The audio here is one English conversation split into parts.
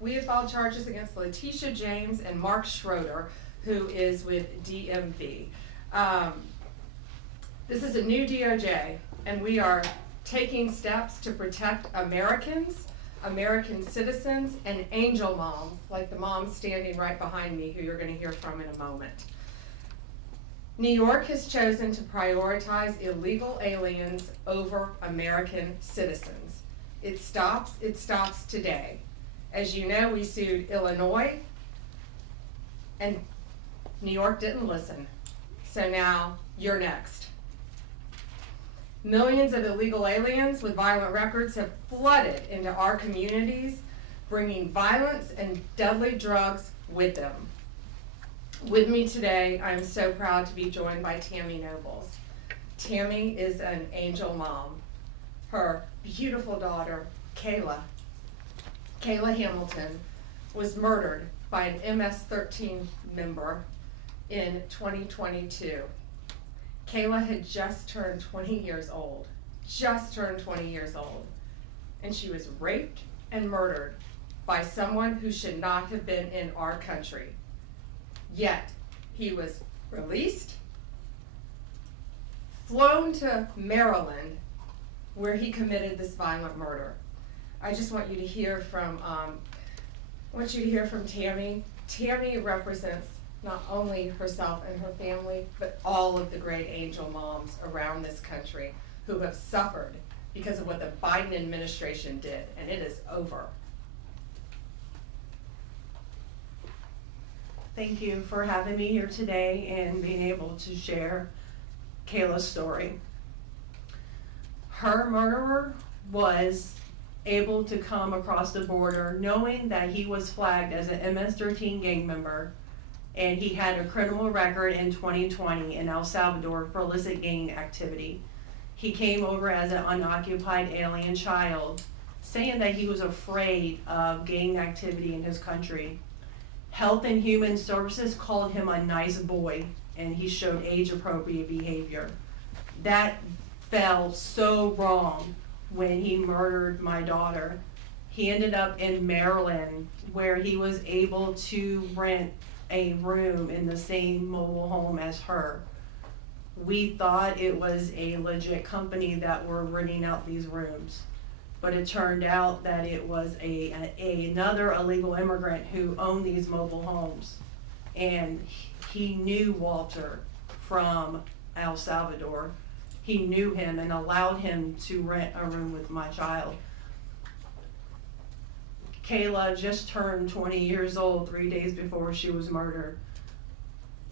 We have filed charges against Letitia James and Mark Schroeder, who is with DMV. This is a new DOJ, and we are taking steps to protect Americans, American citizens, and angel moms, like the mom standing right behind me, who you're going to hear from in a moment. New York has chosen to prioritize illegal aliens over American citizens. It stops today. As you know, we sued Illinois, and New York didn't listen. So now you're next. Millions of illegal aliens with violent records have flooded into our communities, bringing violence and deadly drugs with them. With me today, I'm so proud to be joined by Tammy Nobles. Tammy is an angel mom. Her beautiful daughter, Kayla Hamilton, was murdered by an MS-13 member in 2022. Kayla had just turned 20 years old, and she was raped and murdered by someone who should not have been in our country. Yet, he was released, flown to Maryland, where he committed this violent murder. I just want you to hear from, Tammy. Tammy represents not only herself and her family, but all of the great angel moms around this country who have suffered because of what the Biden administration did, and it is over. Thank you for having me here today and being able to share Kayla's story. Her murderer was able to come across the border knowing that he was flagged as an MS-13 gang member, and he had a criminal record in 2020 in El Salvador for illicit gang activity. He came over as an unoccupied alien child, saying that he was afraid of gang activity in his country. Health and Human Services called him a nice boy, and he showed age-appropriate behavior. That fell so wrong when he murdered my daughter. He ended up in Maryland, where he was able to rent a room in the same mobile home as her. We thought it was a legit company that were renting out these rooms, but it turned out that it was another illegal immigrant who owned these mobile homes, and he knew Walter from El Salvador. He knew him and allowed him to rent a room with my child. Kayla just turned 20 years old 3 days before she was murdered.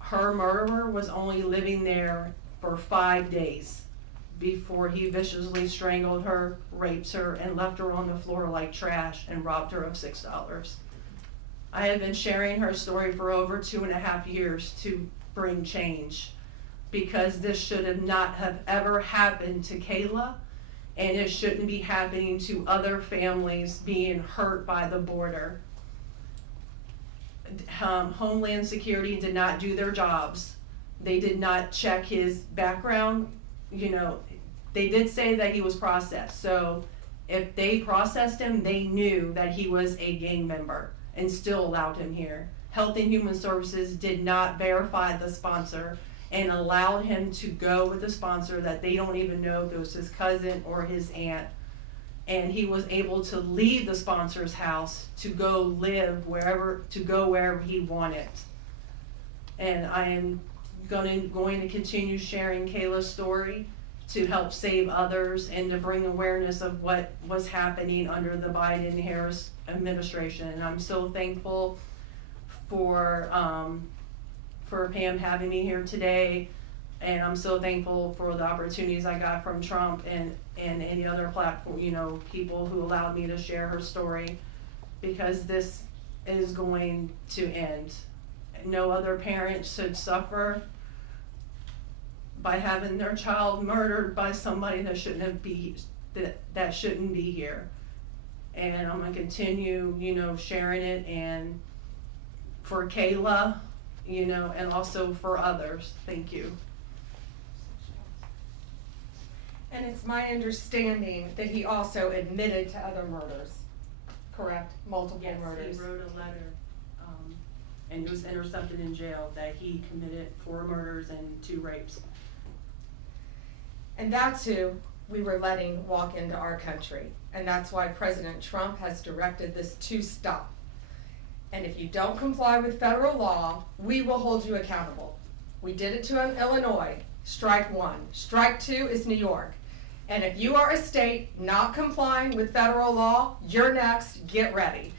Her murderer was only living there for 5 days before he viciously strangled her, raped her, and left her on the floor like trash and robbed her of $6. I have been sharing her story for over 2.5 years to bring change, because this should have not have ever happened to Kayla, and it shouldn't be happening to other families being hurt by the border. Homeland Security did not do their jobs. They did not check his background. You know, they did say that he was processed. So if they processed him, they knew that he was a gang member and still allowed him here. Health and Human Services did not verify the sponsor and allowed him to go with a sponsor that they don't even know if it was his cousin or his aunt. And he was able to leave the sponsor's house to go live wherever he wanted. And I am going to continue sharing Kayla's story to help save others and to bring awareness of what was happening under the Biden-Harris administration. And I'm so thankful for Pam having me here today, and I'm so thankful for the opportunities I got from Trump and any other platform, people who allowed me to share her story, because this is going to end. No other parent should suffer by having their child murdered by somebody that shouldn't be here. And I'm gonna continue, sharing it, and for Kayla, and also for others. Thank you. And it's my understanding that he also admitted to other murders, Correct, multiple Yes, murders. he wrote a letter, and he was intercepted in jail that he committed 4 murders and 2 rapes. And that's who we were letting walk into our country. And that's why President Trump has directed this to stop. And if you don't comply with federal law, we will hold you accountable. We did it to Illinois, strike 1. Strike 2 is New York. And if you are a state not complying with federal law, you're next, get ready.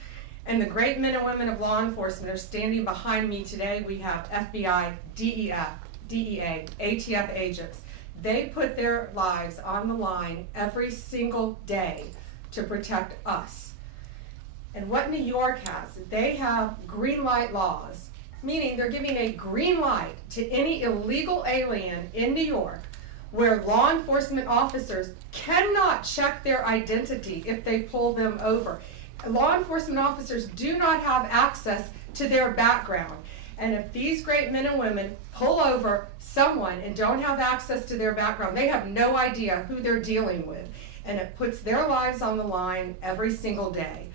And the great men and women of law enforcement are standing behind me today. We have FBI, DEA, ATF agents. They put their lives on the line every single day to protect us. And what New York has, they have green light laws, meaning they're giving a green light to any illegal alien in New York where law enforcement officers cannot check their identity if they pull them over. Law enforcement officers do not have access to their background. And if these great men and women pull over someone and don't have access to their background, they have no idea who they're dealing with. And it puts their lives on the line every single day.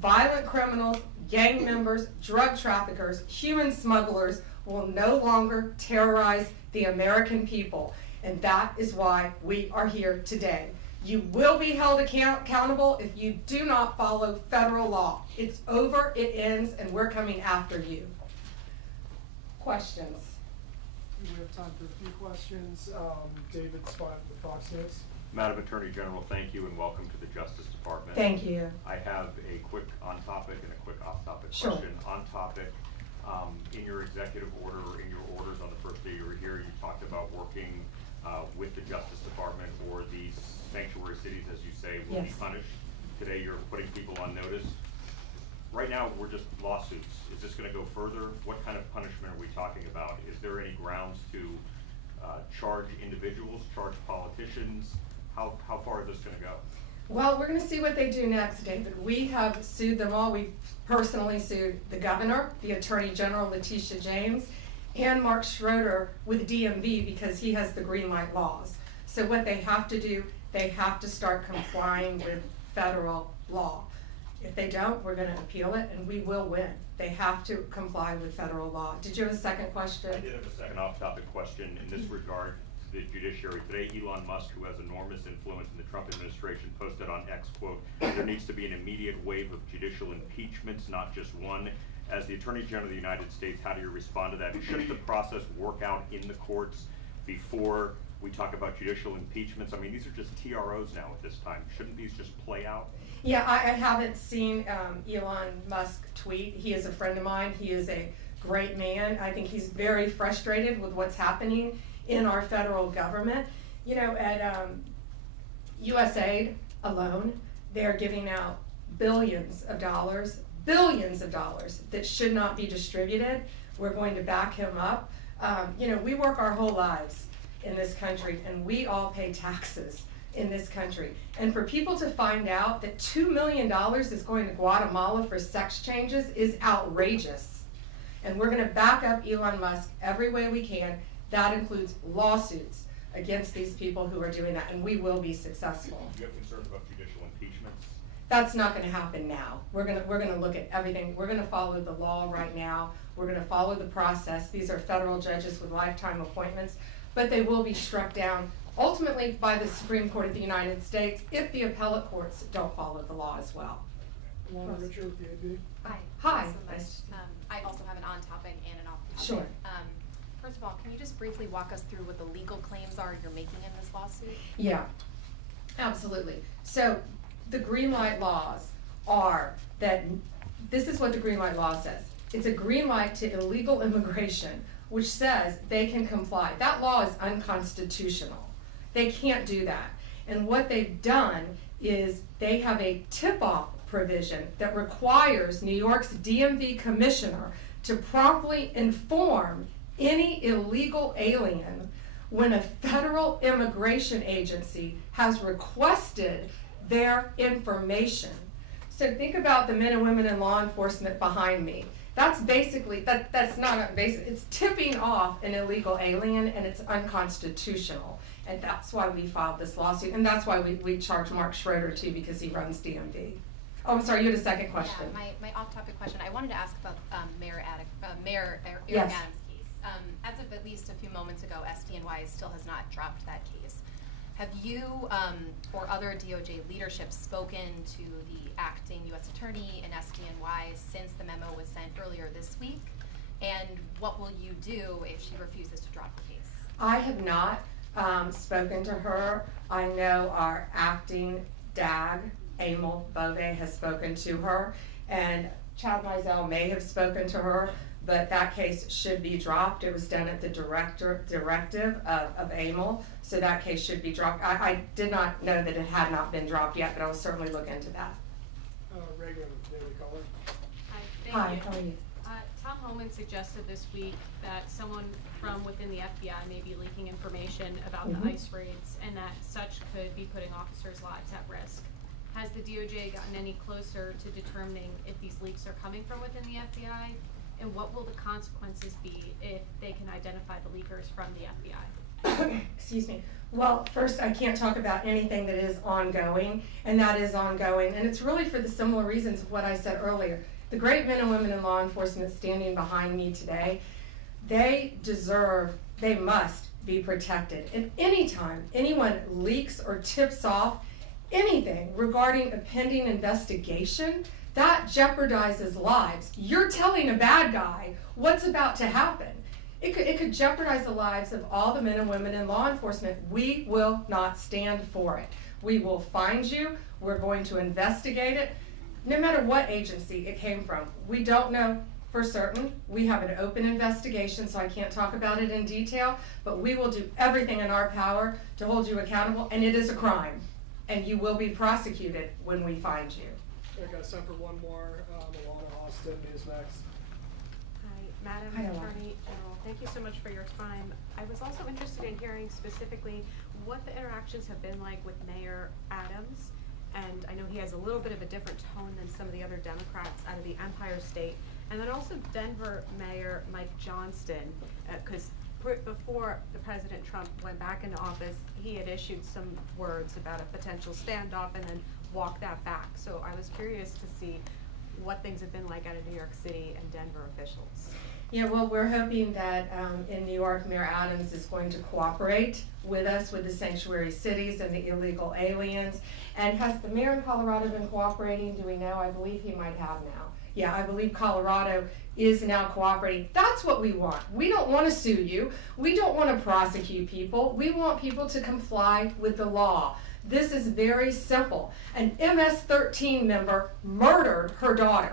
Violent criminals, gang members, drug traffickers, human smugglers will no longer terrorize the American people. And that is why we are here today. You will be held accountable if you do not follow federal law. It's over, it ends, and we're coming after you. Questions? We have time for a few questions. David Spot with Fox News. Madam Attorney General, thank you and welcome to the Justice Department. Thank you. I have a quick on-topic and a quick off-topic Sure. question. On-topic, in your executive order or in your orders on the first day you were here, you talked about working with the Justice Department or these sanctuary cities, as you say, will be Yes. punished. Today you're putting people on notice. Right now, we're just lawsuits. Is this gonna go further? What kind of punishment are we talking about? Is there any grounds to charge individuals, charge politicians? How far is this gonna go? Well, we're gonna see what they do next, David. We have sued them all. We've personally sued the governor, the Attorney General, Letitia James, and Mark Schroeder with DMV because he has the green light laws. So what they have to do, they have to start complying with federal law. If they don't, we're gonna appeal it and we will win. They have to comply with federal law. Did you have a second question? I did have a second off-topic question in this regard to the judiciary. Today, Elon Musk, who has enormous influence in the Trump administration, posted on X, quote, "There needs to be an immediate wave of judicial impeachments, not just one." As the Attorney General of the United States, how do you respond to that? Shouldn't the process work out in the courts before we talk about judicial impeachments? I mean, these are just TROs now at this time. Shouldn't these just play out? Yeah, I haven't seen Elon Musk tweet. He is a friend of mine. He is a great man. I think he's very frustrated with what's happening in our federal government. You know, at USAID alone, they're giving out billions of dollars that should not be distributed. We're going to back him up. You know, we work our whole lives in this country and we all pay taxes in this country. And for people to find out that $2 million is going to Guatemala for sex changes is outrageous. And we're gonna back up Elon Musk every way we can. That includes lawsuits against these people who are doing that, and we will be successful. Do you have concerns about judicial impeachments? That's not gonna happen now. We're gonna look at everything. We're gonna follow the law right now. We're gonna follow the process. These are federal judges with lifetime appointments, but they will be struck down ultimately by the Supreme Court of the United States if the appellate courts don't follow the law as well. Lana Richard with the AB. Hi. Hi. Thanks so much. Nice to see you. I also have an on-topic and an off-topic. Sure. First of all, can you just briefly walk us through what the legal claims are you're making in this lawsuit? Yeah, absolutely. So the green light laws are that, this is what the green light law says. It's a green light to illegal immigration, which says they can comply. That law is unconstitutional. They can't do that. And what they've done is they have a tip-off provision that requires New York's DMV commissioner to promptly inform any illegal alien when a federal immigration agency has requested their information. So think about the men and women in law enforcement behind me. That's basically, that's not basic, it's tipping off an illegal alien and it's unconstitutional. And that's why we filed this lawsuit, and that's why we charge Mark Schroeder too, because he runs DMV. Oh, I'm sorry, you had a second question. Yeah, my off-topic question, I wanted to ask about Mayor Eric Yes. Adams' case. As of at least a few moments ago, SDNY still has not dropped that case. Have you or other DOJ leadership spoken to the acting U.S. Attorney in SDNY since the memo was sent earlier this week? And what will you do if she refuses to drop the case? I have not spoken to her. I know our acting DAG, Emil Bove, has spoken to her, and Chad Mizell may have spoken to her, but that case should be dropped. It was done at the directive of Emil, so that case should be dropped. I did not know that it had not been dropped yet, but I'll certainly look into that. Reagan, Daily Caller. Hi, how are you? Tom Homan suggested this week that someone from within the FBI may be leaking information about the ICE raids and that such could be putting officers' lives at risk. Has the DOJ gotten any closer to determining if these leaks are coming from within the FBI? And what will the consequences be if they can identify the leakers from the FBI? Excuse me. Well, first, I can't talk about anything that is ongoing, and that is ongoing. And it's really for the similar reasons of what I said earlier. The great men and women in law enforcement standing behind me today, they must be protected. And anytime anyone leaks or tips off anything regarding a pending investigation, that jeopardizes lives. You're telling a bad guy what's about to happen. It could jeopardize the lives of all the men and women in law enforcement. We will not stand for it. We will find you. We're going to investigate it, no matter what agency it came from. We don't know for certain. We have an open investigation, so I can't talk about it in detail, but we will do everything in our power to hold you accountable, and it is a crime, and you will be prosecuted when we find you. I got time for one more. Alana Austin, Newsmax. Hi, Madam Hi, Alana. Attorney General. Thank you so much for your time. I was also interested in hearing specifically what the interactions have been like with Mayor Adams. And I know he has a little bit of a different tone than some of the other Democrats out of the Empire State. And then also Denver Mayor Mike Johnston, because before the President Trump went back into office, he had issued some words about a potential standoff and then walked that back. So I was curious to see what things have been like out of New York City and Denver officials. Yeah, well, we're hoping that in New York, Mayor Adams is going to cooperate with us with the sanctuary cities and the illegal aliens. And has the mayor in Colorado been cooperating? Do we know? I believe he might have now. Yeah, I believe Colorado is now cooperating. That's what we want. We don't want to sue you. We don't want to prosecute people. We want people to comply with the law. This is very simple. An MS-13 member murdered her daughter.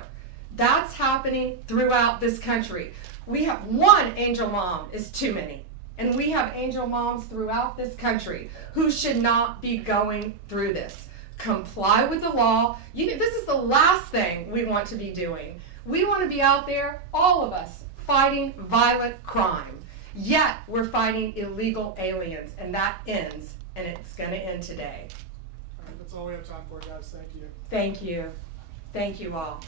That's happening throughout this country. We have one angel mom is too many. And we have angel moms throughout this country who should not be going through this. Comply with the law. This is the last thing we want to be doing. We want to be out there, all of us, fighting violent crime. Yet we're fighting illegal aliens, and that ends, and it's going to end today. All right, that's all we have time for, guys. Thank you. Thank you. Thank you all.